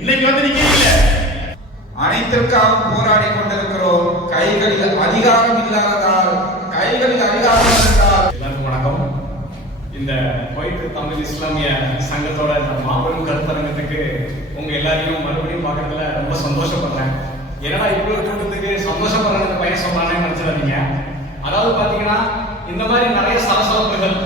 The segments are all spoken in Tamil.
இன்னைக்கு வந்து நிக்கிறீங்க. அனைத்திற்காக போராடி கொண்டிருக்கிறோம். கைகளில் அதிகாரம் இல்லாததால், கைகளில் அதிகாரம் இருந்தால். எல்லாருக்கும் வணக்கம். இந்த குவைத் தமிழ் இஸ்லாமிய சங்கத்தோட இந்த மாபெரும் கருத்தரங்கத்துக்கு உங்க எல்லாரையும் மறுபடியும் பார்க்கறதுல ரொம்ப சந்தோஷப்படுறேன். ஏன்னா இவ்வளவு கூட்டத்துக்கு சந்தோஷப்படுற இந்த பையன் சொல்றானே நினைச்சிடாதீங்க. அதாவது பாத்தீங்கன்னா இந்த மாதிரி நிறைய சலசலப்புகள்,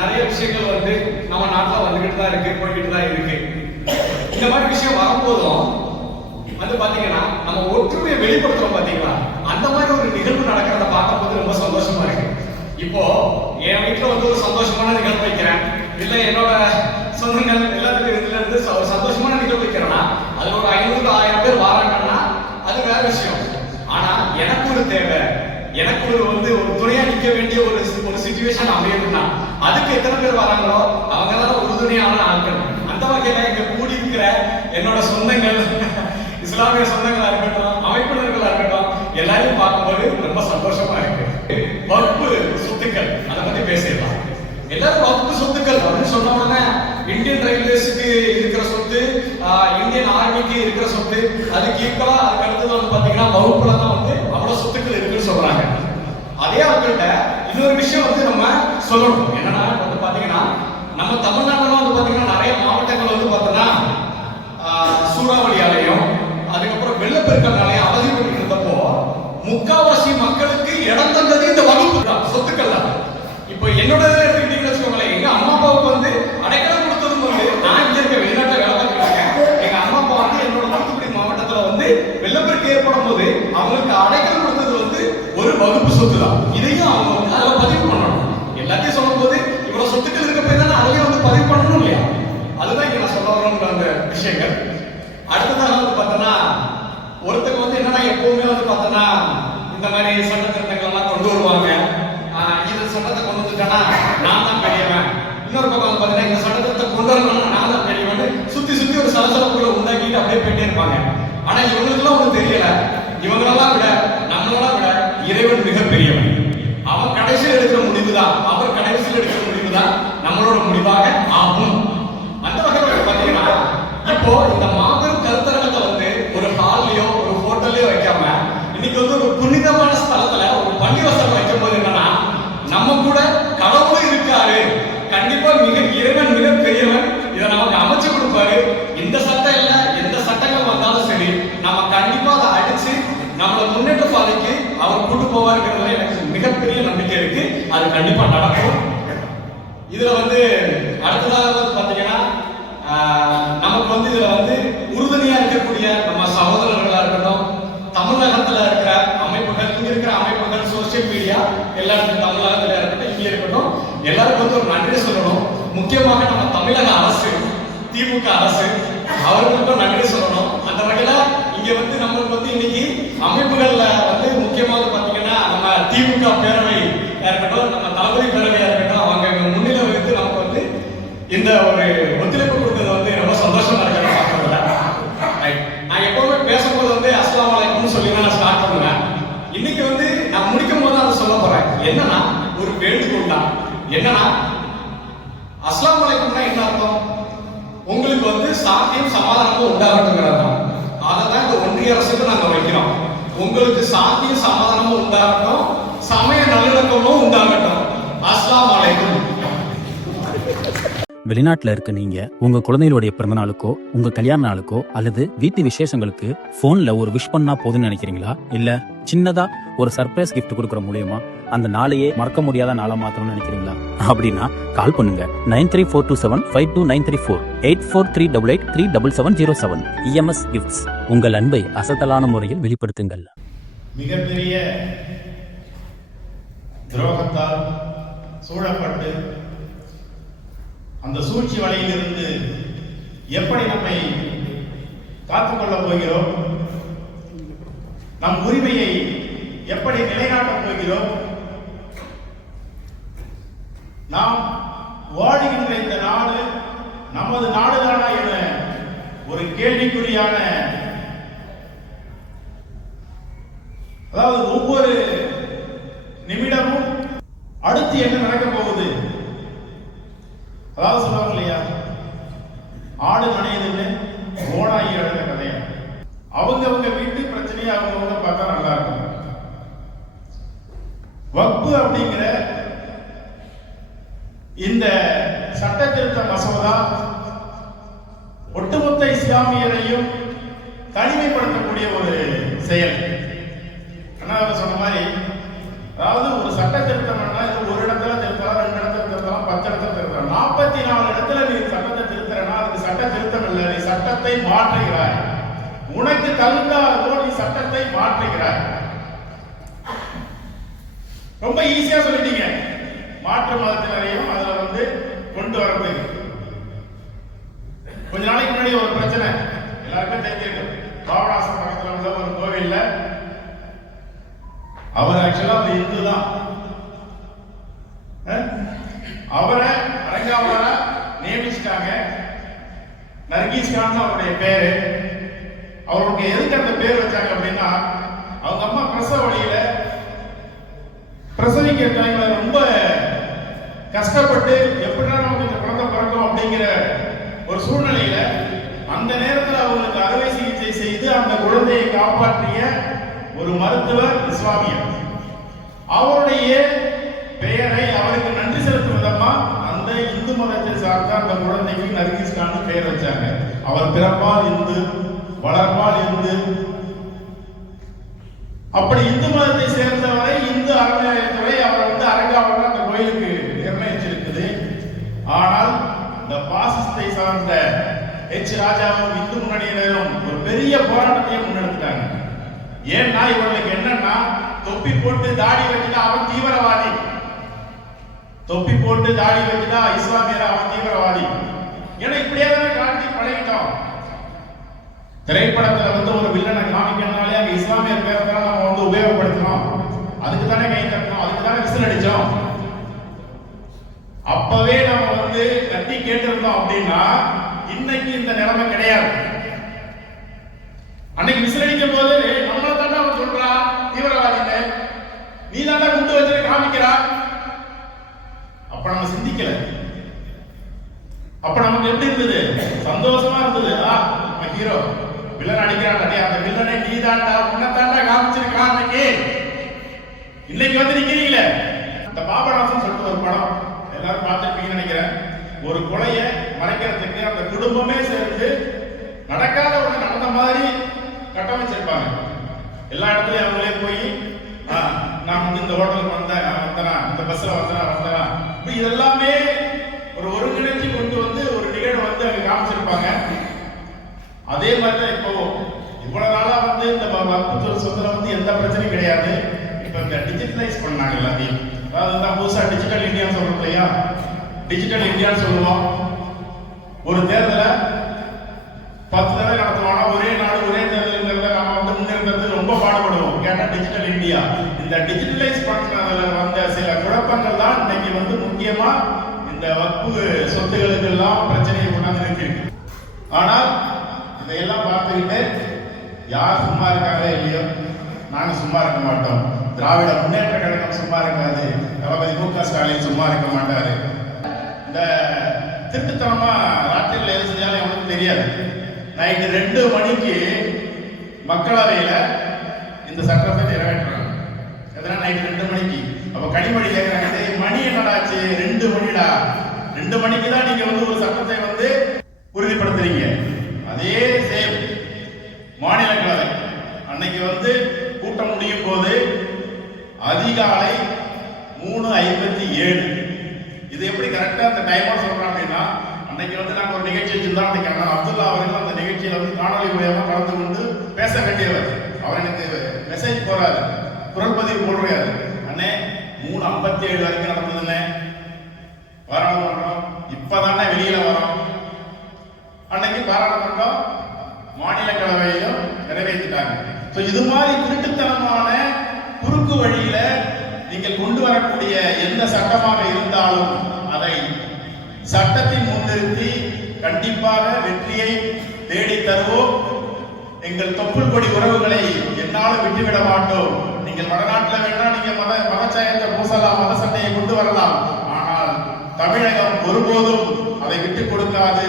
நிறைய விஷயங்கள் வந்து நம்ம நாட்டில் வந்துகிட்டு தான் இருக்கு, போய்கிட்டு தான் இருக்கு. இந்த மாதிரி விஷயம் வரும்போதும் வந்து பாத்தீங்கன்னா நம்ம ஒற்றுமையை வெளிப்படுத்துறோம் பாத்தீங்களா, அந்த மாதிரி ஒரு நிகழ்வு நடக்கிறத பார்க்கும்போது ரொம்ப சந்தோஷமா இருக்கு. இப்போ என் வீட்டுல வந்து ஒரு சந்தோஷமான நிகழ்வு வைக்கிறேன், இல்ல என்னோட சொந்தங்கள் எல்லாத்துக்கும் இதுல இருந்து ஒரு சந்தோஷமான நிகழ்வு வைக்கிறேன்னா அதுல ஒரு 500-1000 பேர் வராங்கன்னா அது வேற விஷயம். ஆனா எனக்கு ஒரு தேவை, எனக்கு ஒரு துணையா நிக்க வேண்டிய ஒரு சிச்சுவேஷன் அமையணும்னா அதுக்கு எத்தனை பேர் வராங்களோ அவங்க தான் உறுதுணையான ஆட்கள். அந்த வகையில இங்க கூடி இருக்கிற என்னோட சொந்தங்கள், இஸ்லாமிய சொந்தங்களா இருக்கட்டும், அமைப்பினர்களா இருக்கட்டும், எல்லாரையும் பார்க்கும்போது ரொம்ப சந்தோஷமா இருக்கு. வகுப்பு சொத்துக்கள் அதை பத்தி பேசிடலாம். எல்லாரும் வகுப்பு சொத்துக்கள் அப்படின்னு சொன்ன உடனே இந்தியன் ரயில்வேஸுக்கு இருக்கிற சொத்து, இந்தியன் ஆர்மிக்கு இருக்கிற சொத்து, அதுக்கு ஈக்குவலா அதுக்கு அடுத்தது வந்து பாத்தீங்கன்னா வகுப்புல தான் வந்து அவ்வளவு சொத்துக்கள் இருக்குன்னு சொல்றாங்க. அதே அவங்கள்ட்ட இன்னொரு விஷயம் வந்து நம்ம சொல்லணும். என்னன்னா வந்து பாத்தீங்கன்னா நம்ம தமிழ்நாட்டுல வந்து பாத்தீங்கன்னா நிறைய மாவட்டங்கள் வந்து பாத்தீங்கன்னா சூறாவளியாலையும் அதுக்கப்புறம் வெள்ளப்பெருக்கனாலையும் அவதிப்பட்டு இருந்தப்போ முக்காவாசி மக்களுக்கு இடம் தந்தது இந்த வகுப்பு தான், சொத்துக்கள் தான். இப்போ என்னோட எடுத்துக்கிட்டீங்கன்னு வச்சுக்கோங்களேன், எங்க அம்மா அப்பாவுக்கு வந்து அடைக்கலம் கொடுத்ததும் வந்து நான் இங்க இருக்க வெளிநாட்டுல வேலை பார்த்துருக்கேன். எங்க அம்மா அப்பா வந்து என்னோட தூத்துக்குடி மாவட்டத்துல வந்து வெள்ளப்பெருக்கு ஏற்படும் போது அவங்களுக்கு அடைக்கலம் கொடுத்தது வந்து ஒரு வகுப்பு சொத்து தான். இதையும் அவங்க வந்து அதில் பதிவு பண்ணணும். எல்லாத்தையும் சொல்லும் போது இவ்வளவு சொத்துக்கள் இருக்க போய் தானே அதையும் வந்து பதிவு பண்ணணும் இல்லையா? அதுதான் இங்க நான் சொல்ல வரணுங்கிற அந்த விஷயங்கள். அடுத்ததாக வந்து பார்த்தோன்னா ஒருத்தங்க வந்து என்னன்னா எப்பவுமே வந்து பார்த்தோன்னா இந்த மாதிரி சட்ட திருத்தங்கள் எல்லாம் கொண்டு வருவாங்க. இந்த சட்டத்தை கொண்டு வந்துட்டேன்னா நான் தான் பெரியவன், இன்னொரு பக்கம் வந்து பார்த்தீங்கன்னா இந்த சட்டத்தை கொண்டு வரணும்னா நான் தான் பெரியவன், சுத்தி சுத்தி ஒரு சலசலப்புகளை உண்டாக்கிட்டு அப்படியே போயிட்டே இருப்பாங்க. ஆனா இவங்களுக்குலாம் ஒண்ணு தெரியல, இவங்களெல்லாம் விட நம்மளெல்லாம் விட இறைவன் மிக பெரியவன். அவன் கடைசியில் எடுக்கிற முடிவு தான், அவர் கடைசியில் எடுக்கிற முடிவு தான் நம்மளோட முடிவாக ஆகும். அந்த வகையில் பார்த்தீங்கன்னா இப்போ இந்த மாபெரும் கருத்தரங்கத்தை வந்து ஒரு ஹால்லையோ ஒரு ஹோட்டல்லையோ வைக்காம இன்னைக்கு வந்து ஒரு புனிதமான ஸ்தலத்துல ஒரு பள்ளிவாசல் வைக்கும் போது என்னன்னா நம்ம கூட கடவுளும் இருக்காரு, கண்டிப்பா இறைவன் மிக பெரியவன், இதை நமக்கு அமைச்சு கொடுப்பாரு. இந்த சட்டம் இல்ல எந்த சட்டங்கள் வந்தாலும் சரி நம்ம கண்டிப்பா அதை அடிச்சு நம்மளை முன்னேற்ற பாதைக்கு அவர் கூட்டு போவாருங்கிறதுல எனக்கு மிகப்பெரிய நம்பிக்கை இருக்கு. அது கண்டிப்பா நடக்கும். இதுல வந்து அடுத்ததாக வந்து பாத்தீங்கன்னா நமக்கு வந்து இதுல வந்து உறுதுணையா இருக்கக்கூடிய நம்ம சகோதரர்களா இருக்கட்டும், தமிழகத்துல இருக்கிற அமைப்புகள், இங்க இருக்கிற அமைப்புகள், சோசியல் மீடியா எல்லாருக்கும் தமிழகத்துல இருக்கட்டும், இங்க இருக்கட்டும், எல்லாருக்கும் வந்து ஒரு நன்றி சொல்லணும். முக்கியமாக நம்ம தமிழக அரசு, திமுக அரசு, அவர்களுக்கும் நன்றி சொல்லணும். அந்த வகையில இங்க வந்து நம்மளுக்கு வந்து இன்னைக்கு அமைப்புகள்ல வந்து முக்கியமாக பாத்தீங்கன்னா நம்ம திமுக பேரவை இருக்கட்டும், நம்ம தளபதி பேரவையா இருக்கட்டும், அவங்க முன்னிலை வைத்து நமக்கு வந்து இந்த ஒரு ஒத்துழைப்பு கொடுத்தது வந்து ரொம்ப சந்தோஷமா இருக்கிற பார்க்கறதுல. நான் எப்பவுமே பேசும்போது வந்து அஸ்ஸலாமு அலைக்கும்னு சொல்லி தான் நான் ஸ்டார்ட் பண்ணுவேன். இன்னைக்கு வந்து நான் முடிக்கும் போது அதை சொல்ல போறேன். என்னன்னா ஒரு வேண்டுகோள் தான். என்னன்னா அஸ்ஸலாமு அலைக்கும்னா என்ன அர்த்தம்? உங்களுக்கு வந்து சாந்தியும் சமாதானமும் உண்டாகட்டுங்கிறது தான். அதை தான் இந்த ஒன்றிய அரசுக்கு நாங்கள் வைக்கிறோம். உங்களுக்கு சாந்தியும் சமாதானமும் உண்டாகட்டும், சமய நல்லிணக்கமும் உண்டாகட்டும். அஸ்ஸலாமு அலைக்கும். வெளிநாட்டுல இருக்க நீங்க உங்க குழந்தைகளுடைய பிறந்த நாளுக்கோ உங்க கல்யாண நாளுக்கோ அல்லது வீட்டு விசேஷங்களுக்கு போன்ல ஒரு விஷ் பண்ணா போதும்னு நினைக்கிறீங்களா? இல்ல சின்னதா ஒரு சர்ப்ரைஸ் கிஃப்ட் கொடுக்கற மூலமா அந்த நாளையே மறக்க முடியாத நாளா மாத்தணும்னு நினைக்கிறீங்களா? அப்படின்னா கால் பண்ணுங்க 9342752934 8438837707. EMS gifts. உங்கள் அன்பை அசத்தலான முறையில் வெளிப்படுத்துங்கள். மிகப்பெரிய துரோகத்தால் சூழப்பட்டு அந்த சூழ்ச்சி வலையிலிருந்து எப்படி நம்மை காத்துக்கொள்ளப் போகிறோம், நம் உரிமையை எப்படி நிலைநாட்டப் போகிறோம், நாம் வாழுகின்ற இந்த நாடு நமது நாடுதானா என ஒரு கேள்விக்குறியான, அதாவது ஒவ்வொரு நிமிடமும் அடுத்து என்ன நடக்க போகுது, அதாவது சொல்லுவாங்க இல்லையா, ஆடு நனையுதுன்னு ஓனாய் வக்பு அப்படிங்கிற இந்த சட்ட திருத்த மசோதா ஒட்டுமொத்த இஸ்லாமியரையும் தனிமைப்படுத்தக்கூடிய ஒரு செயல். சொன்ன மாதிரி, அதாவது ஒரு சட்ட திருத்தம்னா இது ஒரு இடத்துல திருத்தலாம், 2 இடத்துல திருத்தலாம், 10 இடத்துல திருத்தலாம். 44 இடத்துல நீ சட்டத்தை திருத்தறனா அதுக்கு சட்ட திருத்தம் இல்லை, நீ சட்டத்தை மாற்றுகிறாய். உனக்கு தகுந்தாதோ நீ சட்டத்தை மாற்றுகிறாய். ரொம்ப ஈஸியா சொல்லிட்டீங்க. மாற்று மதத்தினரையும் அதுல கொண்டு வரது. கொஞ்ச நாளைக்கு முன்னாடி ஒரு பிரச்சனை எல்லாருக்கும் தெரிஞ்சிருக்கு. பாபநாசம் பக்கத்துல உள்ள ஒரு கோவில்ல அவர் ஆக்சுவலா ஒரு இந்து தான். அவரை அரங்காவலரா நியமிச்சிட்டாங்க. நர்கீஸ் கான் அவருடைய பேரு. அவருக்கு எதுக்கு அந்த பேர் வச்சாங்க அப்படின்னா, அவங்க அம்மா பிரசவ வழியில பிரசவிக்கிற டைம்ல ரொம்ப கஷ்டப்பட்டு எப்படின்னா நமக்கு இந்த குழந்தை பிறக்கும் அப்படிங்கிற ஒரு சூழ்நிலையில அந்த நேரத்தில் அவங்களுக்கு அறுவை சிகிச்சை செய்து அந்த குழந்தையை காப்பாற்றிய ஒரு மருத்துவர் இஸ்லாமியர். அவருடைய பெயரை அவருக்கு நன்றி செலுத்தும் விதமா அந்த இந்து மதத்தை சார்ந்த அந்த குழந்தைக்கு நர்கீஸ் கான் பெயர் வச்சாங்க. அவர் பிறப்பால் இந்து, வளர்ப்பால் இந்து. அப்படி இந்து மதத்தை சேர்ந்தவரை இந்து அறநிலையத்துறை அவரை அரங்காவலர் அந்த கோயிலுக்கு நிர்ணயிச்சிருக்குது. ஆனால் இந்த பாசிசத்தை சார்ந்த ராஜாவும் இந்து முன்னணியினரும் ஒரு பெரிய போராட்டத்தையே முன்னெடுத்தாங்க. ஏன்னா இவர்களுக்கு என்னன்னா, தொப்பி போட்டு தாடி வச்சுட்டா அவன் தீவிரவாதி, தொப்பி போட்டு தாடி வச்சுட்டா இஸ்லாமியர் அவன் தீவிரவாதி. ஏன்னா இப்படியே தானே காட்டி பழகிட்டோம். திரைப்படத்துல ஒரு வில்லனை காமிக்கணும்னாலே அங்க இஸ்லாமியர் பேரை தான் நம்ம உபயோகப்படுத்தணும். அதுக்கு தானே கை தட்டணும், அதுக்கு தானே விசில் அடிச்சோம். அப்பவே நம்ம கட்டி கேட்டிருந்தோம் அப்படின்னா இன்னைக்கு இந்த நிலைமை கிடையாது. அன்னைக்கு விசில் அடிக்கும் போது நம்மள தாண்டா அவன் சொல்றா தீவிரவாதின்னு, நீ தாண்டா குண்டு வச்சு காமிக்கிறா. அப்ப நம்ம சிந்திக்கல. அப்ப நமக்கு எப்படி இருந்தது? சந்தோஷமா இருந்தது. நம்ம ஹீரோ வில்லன் அடிக்கிறான், அந்த வில்லனை நீ தாண்டா, உன்னை தாண்டா காமிச்சிருக்கான். இன்னைக்கு நிக்கிறீங்களே. இந்த பாபநாசம் சொல்லிட்டு ஒரு படம் எல்லாரும் பார்த்திருப்பீங்கன்னு நினைக்கிறேன். ஒரு கொலையை மறைக்கிறதுக்கு அந்த குடும்பமே சேர்ந்து நடக்காத ஒண்ணு நடந்த மாதிரி கட்டமைச்சிருப்பாங்க. எல்லா இடத்துலயும் அவங்களே போய் நான் இந்த ஹோட்டலுக்கு வந்தேன், இந்த பஸ்ல வந்தேன், இதெல்லாமே ஒரு ஒருங்கிணைச்சு கொண்டு ஒரு நிகழ்வு அங்க காமிச்சிருப்பாங்க. அதே மாதிரிதான் இப்போ இவ்வளவு நாளா இந்த வகுப்பு சொத்துல எந்த பிரச்சனையும் கிடையாது. இப்ப இந்த டிஜிட்டலைஸ் பண்ணாங்க எல்லாத்தையும். அதாவது புதுசா டிஜிட்டல் இந்தியான்னு சொல்றோம் இல்லையா, டிஜிட்டல் இந்தியான்னு சொல்லுவோம். ஒரு தேர்தலை 10 தடவை நடத்துவானா, ஒரே நாடு ஒரே தேர்தல் நம்ம முன்னேறதுக்கு ரொம்ப பாடுபடுவோம். கேட்டா டிஜிட்டல் இந்தியா. இந்த டிஜிட்டலைஸ் பண்ணதுல வந்த சில குழப்பங்கள் தான் இன்னைக்கு முக்கியமா இந்த வகுப்பு சொத்துகளுக்கு எல்லாம் பிரச்சனையை கொண்டாந்து நிறுத்திருக்கு. ஆனால் இதையெல்லாம் பார்த்துக்கிட்டு யார் சும்மா இருக்காங்க இல்லையோ, நாங்க சும்மா இருக்க மாட்டோம். திராவிட முன்னேற்ற கழகம் சும்மா இருக்காது, தளபதி மு.க. ஸ்டாலின் சும்மா இருக்க மாட்டாரு. இந்த திருட்டுத்தனமா ராத்திரியில் எது செஞ்சாலும் எவனுக்கு தெரியாது. நைட்டு 2 மணிக்கு மக்களவையில இந்த சட்டத்தை நிறைவேற்றுறாங்க. எதனா நைட்டு 2 மணிக்கு. அப்ப கனிமொழி கேட்கிறாங்க, மணி என்னடாச்சு? 2 மணிடா. 2 மணிக்கு தான் நீங்க ஒரு சட்டத்தை உறுதிப்படுத்துறீங்க. அதே சேம் மாநிலங்களவை அன்னைக்கு கூட்டம் முடியும் போது அதிகாலை 3:57. இது எப்படி கரெக்டா அந்த டைமா சொல்றோம் அப்படின்னா, அன்னைக்கு நாங்க ஒரு நிகழ்ச்சி வச்சிருந்தோம். அன்னைக்கு அண்ணன் அப்துல்லா அவர்கள் அந்த நிகழ்ச்சியில காணொலி மூலமா கலந்து கொண்டு பேச வேண்டியவர். அவர் எனக்கு மெசேஜ் போறாரு, குரல் பதிவு போடுறாரு. அண்ணே 3:57 வரைக்கும் நடந்ததுன்னு பாராளுமன்றம் இப்பதானே வெளியில வரோம். அன்னைக்கு பாராளுமன்றம் மாநிலங்களவையிலும் நிறைவேற்றிட்டாங்க. இது மாதிரி திருட்டுத்தனமான குறுக்கு வழியில நீங்கள் கொண்டு வரக்கூடிய எந்த சட்டமாக இருந்தாலும் அதை சட்டத்தின் முன்னிறுத்தி கண்டிப்பாக வெற்றியை தேடி தருவோம். எங்கள் தொப்புள் கொடி உறவுகளை என்னாலும் விட்டுவிட மாட்டோம். நீங்கள் வடநாட்டில் வேணா நீங்க மதச்சாயத்தை பூசலாம், மத சட்டையை கொண்டு வரலாம். ஆனால் தமிழகம் ஒருபோதும் அதை விட்டுக் கொடுக்காது.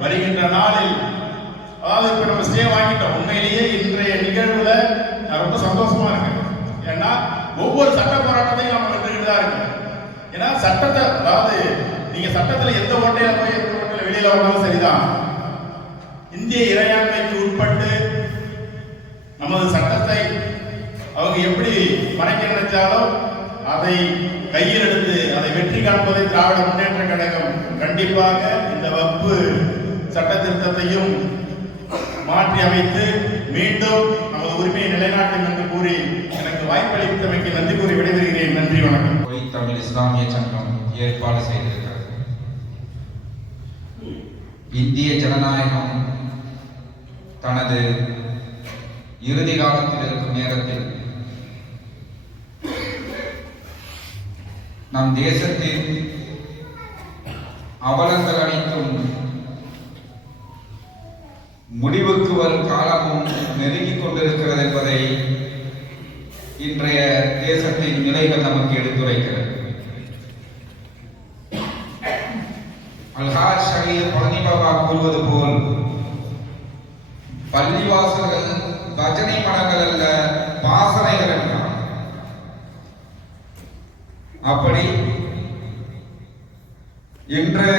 வருகின்ற நாளில், அதாவது இப்ப நம்ம ஸ்டே வாங்கிட்டோம். உண்மையிலேயே இன்றைய நிகழ்வுல நான் ரொம்ப சந்தோஷமா இருக்கேன். ஏன்னா ஒவ்வொரு சட்ட போராட்டத்தையும் நம்ம வென்றுகிட்டு தான் இருக்கு. ஏன்னா சட்டத்தை, அதாவது நீங்க சட்டத்துல எந்த ஓட்டையில போய் எந்த ஓட்டையில வெளியில வந்தாலும் சரிதான், இந்திய இறையாண்மைக்கு உட்பட்டு நமது சட்டத்தை அவங்க எப்படி மறைக்க நினைச்சாலும் அதை கையில் எடுத்து அதை வெற்றி காண்பதை திராவிட முன்னேற்ற கழகம் கண்டிப்பாக இந்த வகுப்பு சட்ட திருத்தத்தையும் மாற்றி அமைத்து மீண்டும் நமது உரிமையை நிலைநாட்டும் என்று கூறி எனக்கு வாய்ப்பளித்தமைக்கு நன்றி கூறி விடைபெறுகிறேன். நன்றி, வணக்கம். தமிழ் இஸ்லாமிய சங்கம் ஏற்பாடு செய்திருக்கிறது. இந்திய ஜனநாயகம் தனது இறுதி காலத்தில் இருக்கும் நேரத்தில் நம் தேசத்தின் அவலங்கள் அனைத்தும் முடிவுக்கு வரும் காலமும் நெருங்கிக் கொண்டிருக்கிறது என்பதை இன்றைய தேசத்தின் நிலைகள் நமக்கு எடுத்துரைக்கிறது. அல்ஹாஜ் ஷஹீர் பழனி பாபா கூறுவது போல், பள்ளிவாசல்கள் பஜனை மடங்கள் அல்ல, பாசனைகள் என்றார். அப்படி இன்று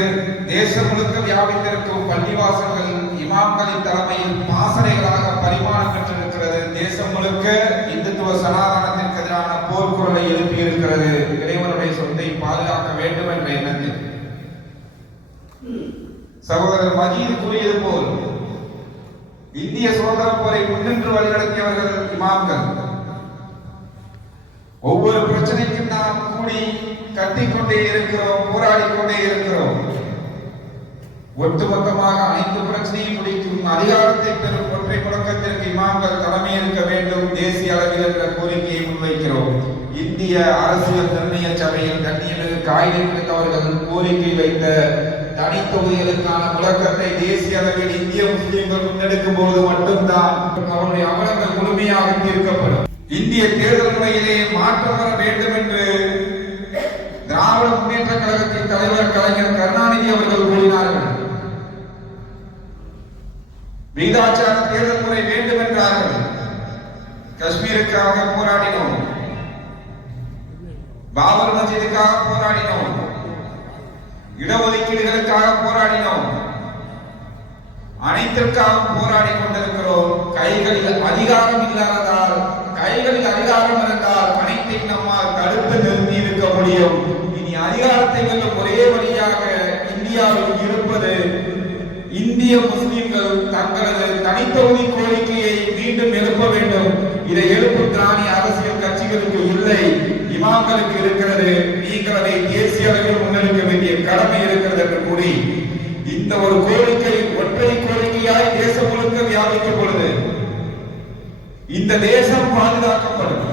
தேசம் முழுக்க வியாபித்திருக்கும் பள்ளிவாசல்கள் இமாம்களின் தலைமையில் பாசனைகளாக பரிமாணம் பெற்றிருக்கிறது. தேசம் முழுக்க இந்துத்துவ சனாதனத்திற்கு எதிரான போர்க்குரலை எழுப்பியிருக்கிறது. இறைவனுடைய சொத்தை பாதுகாக்க வேண்டும் என்ற எண்ணத்தில் சகோதரர் மஜீத் கூறியது போல், இந்திய சுதந்திர போரை முன்னின்று வழிநடத்தியவர்கள் இமாம்கள். ஒவ்வொரு பிரச்சனைக்கும் நாம் கூடி கத்திக்கொண்டே இருக்கிறோம், போராடி கொண்டே இருக்கிறோம். ஒட்டுமொத்தமாக அனைத்து பிரச்சனையும் முடிக்கும் அதிகாரத்தை பெறும் ஒற்றை முழக்கத்திற்கு இமாம்கள் தலைமை இருக்க வேண்டும் தேசிய அளவில் என்ற கோரிக்கையை முன்வைக்கிறோம். இந்திய அரசியல் நிர்ணய சபையில் கண்ணியமிகு காகிதம் கிடைத்தவர்கள் கோரிக்கை வைத்த தனித்தொகுதிகளுக்கான முழக்கத்தை தேசிய அளவில் இந்திய முஸ்லிம்கள் முன்னெடுக்கும் போது மட்டும்தான் அவருடைய அவலங்கள் முழுமையாக தீர்க்கப்படும். இந்திய தேர்தல் முறையிலே மாற்றம் வர வேண்டும் என்று திராவிட முன்னேற்ற கழகத்தின் தலைவர் கலைஞர் கருணாநிதி அவர்கள் கூறினார்கள். விகிதாச்சார தேர்தல் முறை வேண்டும் என்றார்கள். காஷ்மீருக்காக போராடினோம், பாபர் மஸ்ஜிதுக்காக போராடினோம், இடஒதுக்கீடுகளுக்காக போராடினோம், அனைத்திற்காகவும் போராடி கொண்டிருக்கிறோம். கைகளில் அதிகாரம் இல்லாததால், கைகளில் அதிகாரம் இருந்தால் அனைத்தையும் நம்மால் தடுத்து நிறுத்தி இருக்க முடியும். இனி அதிகாரத்தை வெல்லும் ஒரே வழியாக இந்தியாவில் இருப்பது இந்திய முஸ்லிம்கள் தங்களது தனித்தொகுதி கோரிக்கையை மீண்டும் எழுப்ப வேண்டும். இதை எழுப்பும் திராணி அரசியல் கட்சிகளுக்கு இல்லை, இமாம்களுக்கு இருக்கிறது. நீங்கள் அதை தேசிய அளவில் முன்னெடுக்க வேண்டிய கடமை இருக்கிறது என்று கூறி, இந்த ஒரு கோரிக்கை ஒற்றை கோரிக்கையாய் தேசம் முழுக்க வியாபிக்கும் பொழுது இந்த தேசம் பாதுகாக்கப்படும்.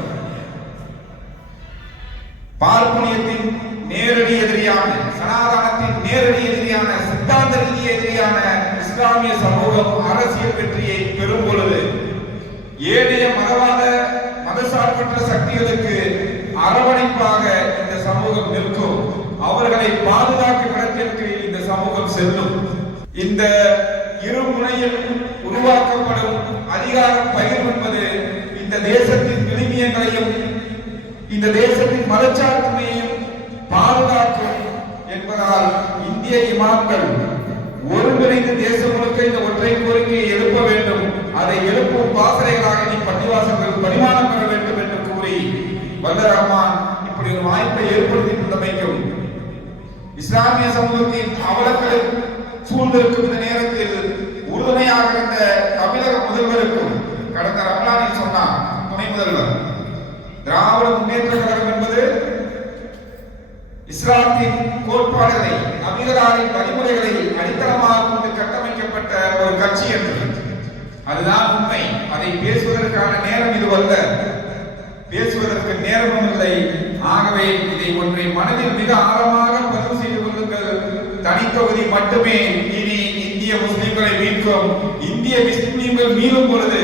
பார்ப்பனியத்தின் நேரடி எதிரியான, சனாதனத்தின் நேரடி எதிரியான, சித்தாந்த ரீதிய எதிரியான இஸ்லாமிய சமூகம் அரசியல் வெற்றியை பெறும் பொழுது ஏனைய மதவாத மதசார்பற்ற சக்திகளுக்கு அரவணைப்பாக இந்த சமூகம் நிற்கும். அவர்களை பாதுகாக்கும் இடத்திற்கு இந்த சமூகம் செல்லும். இந்த இரு முனையில் உருவாக்கப்படும் அதிகாரம் பகிர்வு என்பது இந்த தேசத்தின் விழுமியங்களையும் இந்த தேசத்தின் மதச்சார்பின்மையையும் பாதுகாக்கும் என்பதால் இந்திய இமாம்கள் ஒருங்கிணைந்து தேசம் முழுக்க இந்த ஒற்றை கோரிக்கையை எழுப்ப வேண்டும். அதை எழுப்பும் பாசறைகளாக நீ பள்ளிவாசல்கள் பரிமாணம் பெற வேண்டும் என்று கூறி வல்ல ரஹ்மான் இப்படி ஒரு வாய்ப்பை ஏற்படுத்தி கொண்டமைக்கும் இஸ்லாமிய சமூகத்தின் அவலங்கள் சூழ்ந்திருக்கும் இந்த நேரத்தில் உறுதுணையாக இருந்த தமிழக முதல்வருக்கும் கடந்த ரமலானில் சொன்னார் துணை முதல்வர், திராவிட முன்னேற்ற கழகம் என்பது இஸ்லாத்தின் கோட்பாடுகளை, நபிகளாரின் வழிமுறைகளை அடித்தளமாக கொண்டு கட்டமைக்கப்பட்ட ஒரு கட்சி என்று. அதுதான் உண்மை. அதை பேசுவதற்கான நேரம் இதுவல்ல, பேசுவதற்கு நேரமும் இல்லை. ஆகவே இதை ஒன்றை மனதில் மிக ஆழமாக பதிவு செய்து கொள்ளுங்கள். தனித்தொகுதி மட்டுமே இனி இந்திய முஸ்லிம்களை மீட்கும். இந்திய முஸ்லிம்கள் மீளும் பொழுது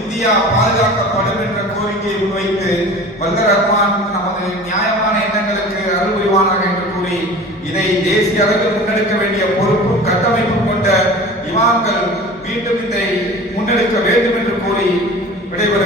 இந்தியா பாதுகாக்கப்படும் என்ற கோரிக்கையை முன்வைத்து வல்ல ரஹ்மான் நமது நியாயமான எண்ணங்களுக்கு அருள் புரிவானாக என்று கூறி, இதை தேசிய அளவில் முன்னெடுக்க வேண்டிய பொறுப்பும் கட்டமைப்பும் கொண்ட இமாம்கள் மீண்டும் இதை முன்னெடுக்க வேண்டும் என்று கூறி விடைபெறுகிறேன்.